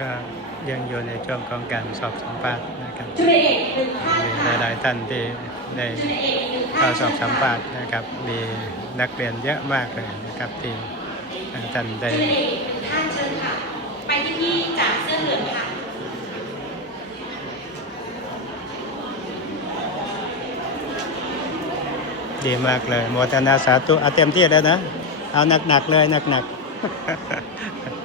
ก็ยังอยู่ในช่วงของการสอบสัมภาษณ์นะครับมีหลายๆท่านที่ได้เอกหนึ่งท่าเข้าสอบสัมภาษณ์นะครับ มีนักเรียนเยอะมากเลยนะครับที่ท่านได้จุลเอกหนึ่งท่านเชิญค่ะ ไปที่พี่จากเสื้อเหลืองค่ะดีมากเลยโมทนาสาธุเอาเต็มที่แล้วนะ เอาหนักๆเลยหนักๆ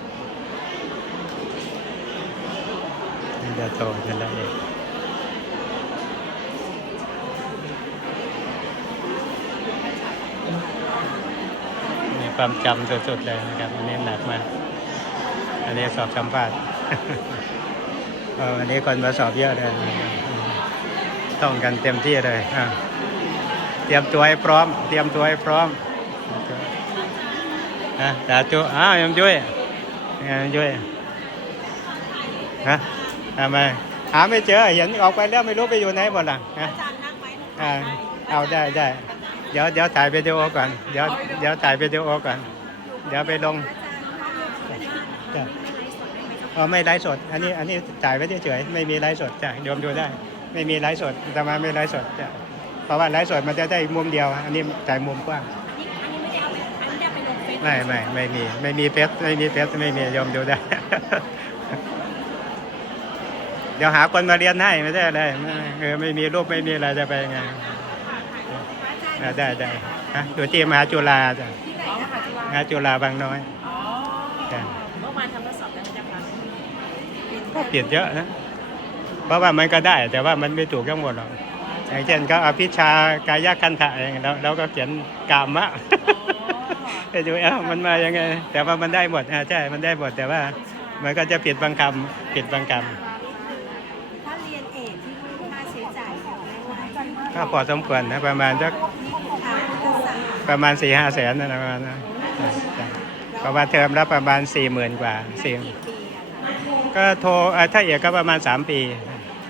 นี่จะโตกันแล้เองมีความจำสุดๆเลยนะครับ อันนี้หนักมาก อันนี้สอบสัมภาษณ์อันนี้คนมาสอบเยอะเลย ต้องกันเต็มที่เลยเตรียมตัวให้พร้อม เตรียมตัวให้พร้อมนะสาธุอ้าวยังช่วยยังช่วยฮะ ทำไมหาไม่เจอเห็นออกไปแล้วไม่รู้ไปอยู่ไหนหมดล่ะฮะอ่าเอาได้ได้เดี๋ยวเดี๋ยวถ่ายวิดีโอก่อนเดี๋ยวเดี๋ยวถ่ายวิดีโอก่อน เดี๋ยวไปลงจ้ะอ๋อไม่ไลฟ์สด อันนี้อันนี้ถ่ายไว้เฉยๆไม่มีไลฟ์สดจ้ะโยมดูได้ ไม่มีไลฟ์สดแต่มาไม่ไลฟ์สดจ้ะเพราะว่าไลฟ์สดมันจะได้มุมเดียว อันนี้จ่ายมุมกว้างไม่ไม่ไม่มีไม่มีเฟซไม่มีเฟซไม่มียอมดูได้เดี๋ยวหาคนมาเรียนให้ไม่ได้เลยเออไม่มีรูปไม่มีอะไรจะไปยังไงอ่าได้ได้ฮะอยู่ที่มหาจุฬาจ้ะที่ไหนนะคะจุฬามหาจุฬาบางน้อยอ๋อจ้ะเมื่อวานทำทดสอบแล้วนะคะก็เปลี่ยนเยอะนะเพราะว่ามันก็ได้แต่ว่ามันไม่ถูกทั้งหมดหรอกอย่างเช่นเขาอภิชากายคันถะเองแล้วเราก็เขียนกามะไปดูเอ้ามันมายังไง แต่ว่ามันได้หมดอ่าใช่ มันได้หมดแต่ว่ามันก็จะผิดบางคำผิดบางคถ้ ก็พอสมควรนะประมาณสักประมาณสี่ห้าแสนนะประมาณนั้นใช่ใช่เพราะว่าเทอมละประมาณสี่หมื่นกว่าสี่ก็โทรถ้าเอกก็ประมาณสามปี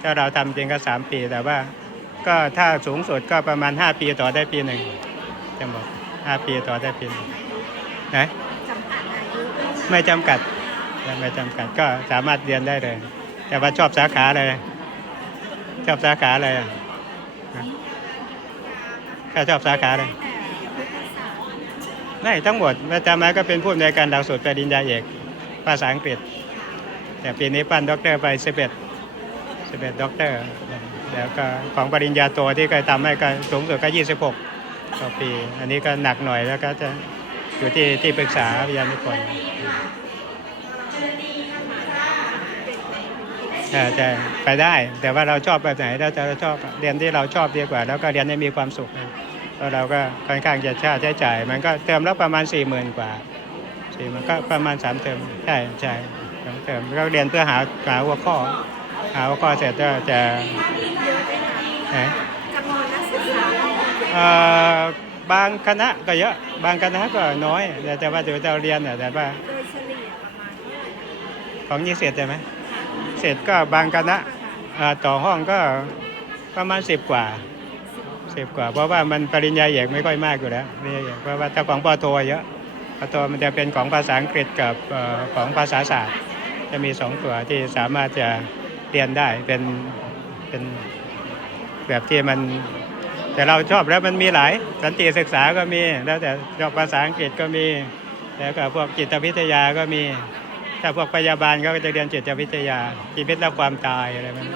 ถ้าเราทำจริงก็สามปี แต่ว่าก็ถ้าสูงสุดก็ประมาณห้าปีต่อได้ปีหนึ่งจะบอกห้าปีต่อได้ปีหนึ่งนะไม่จำกัดไม่จำกัดก็สามารถเรียนได้เลย แต่ว่าชอบสาขาเลยชอบสาขาอะไรอะ ฮะถ้าชอบสาขาเลยไม่ทั้งหมดอาจารย์มาก็เป็นผู้อำนวยการหลักสูตรปริญญาเอกภาษาอังกฤษ แต่ปีนี้ปั้นด็อกเตอร์ไป11 11ด็อกเตอร์แล้วก็ของปริญญาโทที่เคยทำให้ก็สูงสุดก็26ต่อปี อันนี้ก็หนักหน่อยแล้วก็จะอยู่ที่ที่ปรึกษาวิทยานิพนธ์ ช่ใช่ไปได้ แต่ว่าเราชอบแบบไหนเราชอบเรียนที่เราชอบดีกว่า แล้วก็เรียนให้มีความสุขนะเพราะเราก็ค่อนข้างจะค่าใช้จ่าย มันก็เทอมและประมาณสี่หมื่นกว่าสี่มันก็ประมาณสามเทอมใช่ใช่สองเทอมก็เรียนเพื่อหาหาหัวข้อ หาหัวข้อเสร็จก็จะไหนจำนวนนักศึกษาเอ่อบางคณะก็เยอะ บางคณะก็น้อย แต่ว่าเดี๋ยวเราเรียนน่ะแต่ว่าโดยเฉลี่ยประว่าของยี่สิบใช่ไหม เสร็จก็บางคณะต่อห้องก็ประมาณสิบกว่าสิบกว่า เพราะว่ามันปริญญาเอกไม่ค่อยมากอยู่แล้วปริญญาเอกเพราะว่าถ้าของปอโทเยอะปอโทมันจะเป็นของภาษาอังกฤษกับอของภาษาศาสตร์ จะมีสองตัวที่สามารถจะเรียนได้เป็นเป็นแบบที่มัน แต่เราชอบแล้วมันมีหลาย สันติศึกษาก็มี แล้วแต่ชอบภาษาอังกฤษก็มี แล้วก็พวกจิตวิทยาก็มี ถ้าพวกพยาบาลก็จะเรียนจิตวิทยาชีวิตและความตายอะไรมัน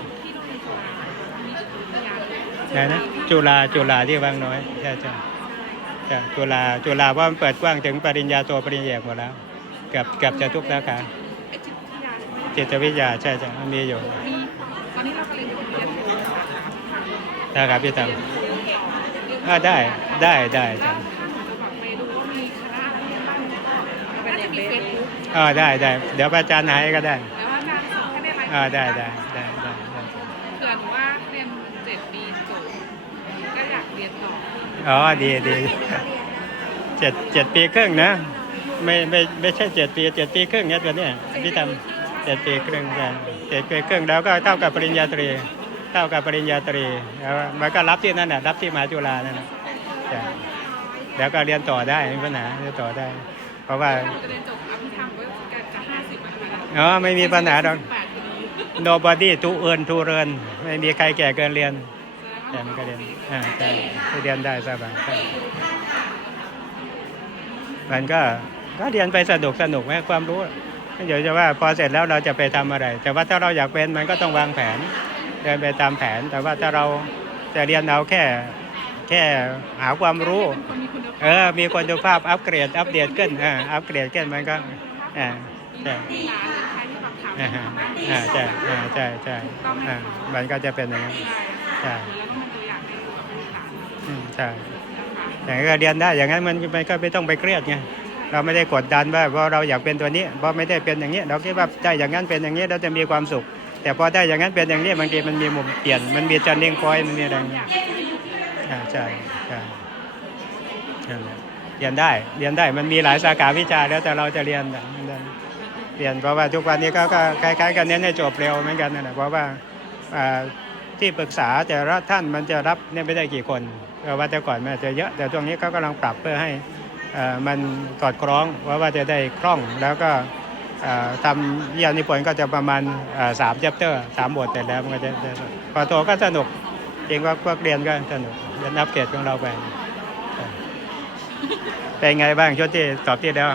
ไหนนะจุฬาจุฬาที่บางน้อยใช่ใช่ใช่จุฬาจุฬาเพราะมันเปิดกว้างถึงปริญญาโทปริญญาเอกหมดแล้วเกือบเกือบจะทุกสาขาจิตวิทยาใช่ใช่มันมีอยู่ตอนนี้เรากำลังอยู่เรียนอยู่นะคะสาขาพิธรรมอ่าได้ได้ได้จ้ะ จะแบบไปดูว่ามีคณะอะไรบ้าง มันจะมีเฟซบุ๊กอ่าได้ได้เดี๋ยวอาจารย์หายก็ได้แล้วอาจารย์ส่งให้ได้ไหมอ่าได้ได้ได้ได้ได้เกิดว่าเรียนเจ็ดปีจบก็อยากเรียนต่ออ๋อดีดีเจ็ดเจ็ดปีครึ่งนะ ไม่ไม่ไม่ใช่เจ็ดปีเจ็ดปีครึ่งเนี่ยตัวเนี้ยพี่ทำเจ็ดปีครึ่งกันเจ็ดปีครึ่งแล้วก็เท่ากับปริญญาตรี เท่ากับปริญญาตรีแล้วมันก็รับที่นั่นน่ะรับที่มหาจุฬานั่นน่ะจ้ะแล้วก็เรียนต่อได้ไม่มีปัญหาเรียนต่อได้ เพราะว่าถ้าเราจะเรียนจบอภิธรรมก็จะห้าสิบนะคะอ๋อไม่มีปัญหาหรอกแปดพอดี nobody to earn to learn ไม่มีใครแก่เกินเรียนแต่มันก็เรียนอ่าใช่เรียนได้สบายใช่มันก็ก็เรียนไปสนุกสนุกไหมความรู้เดี๋ยวจะว่าพอเสร็จแล้วเราจะไปทำอะไร แต่ว่าถ้าเราอยากเป็นมันก็ต้องวางแผนเดินไปตามแผน แต่ว่าถ้าเราจะเรียนเอาแค่ แค่หาความรู้เป็นคนมีคุณภาพเออ มีคุณภาพอัปเกรด อัปเดตขึ้นอ่าอัปเกรดขึ้นมันก็อ่าใช่ร้านหรือใครที่แบบถามอ่าฮะอ่าใช่อ่าใช่ใช่อ่ามันก็จะเป็นอย่างนั้นใช่แล้วก็มันตัวอย่างให้ดูกับพื้นฐานอืมใช่นะคะแต่ก็เรียนได้อย่างนั้นมันมันก็ไม่ต้องไปเครียดไงเราไม่ได้กดดันว่าเพราะเราอยากเป็นตัวนี้เพราะไม่ได้เป็นอย่างนี้ เราคิดว่าได้อย่างนั้นเป็นอย่างนี้เราจะมีความสุข แต่พอได้อย่างนั้นเป็นอย่างนี้บางทีมันมีมุมเปลี่ยนมันมีจันเด้งคอยมันมีอะไร ใช่ใช่เรียนได้เรียนได้มันมีหลายสาขาวิชาแล้วแต่เราจะเรียนแบบนั้นเรียนเพราะว่าทุกวันนี้ก็คล้ายๆ กันเน้นให้จบเร็วเหมือนกันนะเพราะว่าที่ปรึกษาแต่ละท่านมันจะรับเนี่ยไม่ได้กี่คนเว่าแต่ก่อนมันอาจจะเยอะ แต่ตรงนี้เขากำลังปรับเพื่อให้มันสอดคล้องว่าว่าจะได้คล่องแล้วก็ทำยานิพนธ์ก็จะประมาณสามเจปเตอร์สามบทแต่แล้วมันก็จะพอโตก็สนุก จริงว่าพวกเรียนก็สนุกเรียนอัปเกรดของเราไปเออเป็นไงบ้างช่วงที่สอบที่แล้ว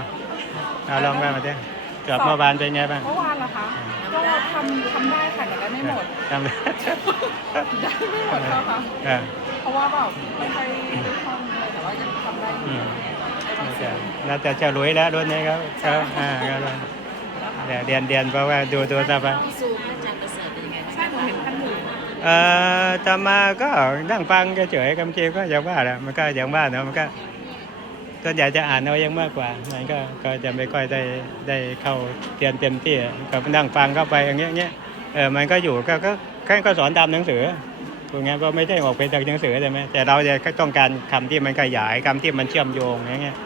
เอาลองบ้างมาดิสอบเมื่อวานเป็นไงบ้างเมื่อวานเหรอคะก็ทำทำได้ค่ะแต่ได้ไม่หมดทำได้ได้ไม่หมดแล้วค่ะเออเพราะว่าแบบไม่ค่อยได้ท่องเลยแต่ว่ายังทำได้ออืยู่มในบางน่าส่จะวนน่าจะฉลุยแล้วรุ่นนี้ครับครับอ่าครับเดี๋ยวเรียนเรียนเพราะว่าดูดูสภาพ เอ่อตามาก็นั่งฟังเฉยๆคำเชีก็อย่างว่าแหละมันก็อย่างว่าเนอะมันก็ส่วนใหญ่จะอ่านเอายังมากกว่ามันก็ก็จะไม่ค่อยได้ได้เข้าเรียนเต็มที่ก็นั่งฟังเข้าไปอย่างเงี้ยเงี้ยเออมันก็อยู่ก็ก็แค่ก็สอนตามหนังสือถูกไงก็ไม่ได้ออกไปจากหนังสือใช่ไหมแต่เราจะต้องการคำที่มันขยายคำที่มันเชื่อมโยงอย่างเงี้ย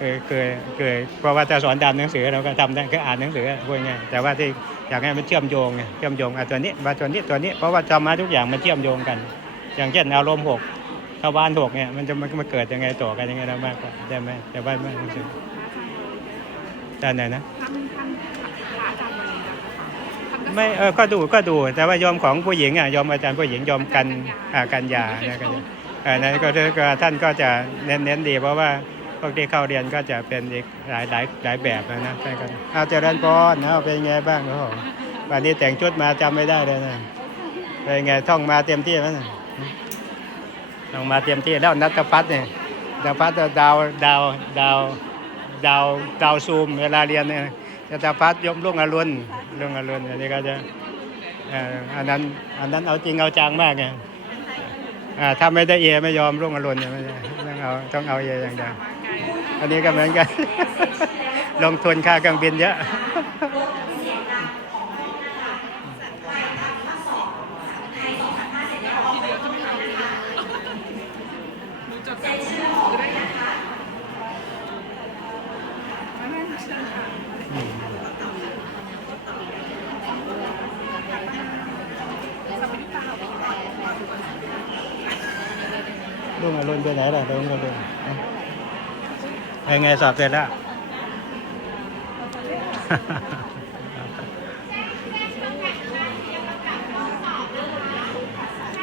คือคือคือเพราะว่าถ้าสอนตามหนังสือเราก็ทำได้ก็อ่านหนังสือพูดง่ายๆแต่ว่าที่อยากให้มันเชื่อมโยงไงเชื่อมโยงอะตัวนี้มาตัวนี้ตัวนี้เพราะว่าธรรมะทุกอย่างมันเชื่อมโยงกัน อย่างเช่นอารมณ์หกทวารหกเนี่ยมันจะมันมาเกิดยังไงต่อกันยังไงเรามากกว่าได้ไหมแต่ว่าไม่หนังสือด้านไหนนะท่านท่านพระอาจารย์วันนี้นะคะท่านก็ไม่เออก็ดูก็ดู แต่ว่ายอมของผู้หญิงอะยอมอาจารย์ผู้หญิงยอมกันอ่ากันยานะกันยาเออนั้นก็ก็ท่านก็จะเน้นเน้นดีเพราะว่า พวกที่เข้าเรียนก็จะเป็นอีกหลายหลายหลายแบบนะนะท่ก็เอาเจริญพรนะเป็นไงบ้างโอ้โหวันนี้แต่งชุดมาจำไม่ได้เลยนะเป็นไงท่องมาเต็มที่ไหมนะท่องมาเต็มที่แล้วนัทพัฒน์เนี่ยนัทพัฒน์ดาวดาวดาวดาวดาวซูมเวลาเรียนเนี่ยนัทพัฒน์ยมรุ่งอรุณรุ่งอรุณอันนี้ก็จะอ่ออันนั้นอันนั้นเอาจริงเอาจังมากไงอ่าถ้าไม่ได้เอไม่ยอมร่วงอรุณเนี่ยต้องเอาต้องเอาเออย่างเดียว อันนี้ก็เหมือนกัน ลงทุนค่าเครื่องบินเยอะหนูจดแบบจะได้ไม่ไม่เชื่อะอืมสมิทธาค่ะร่วงอรุณไปไหนล่ะร่วงอรุณ เอ้าเป็นไงสอบเสร็จแล้ว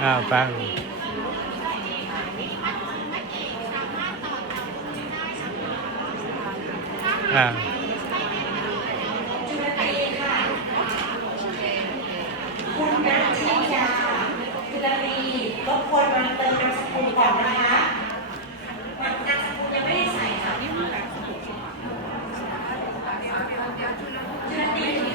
อ้าวฟังอ่า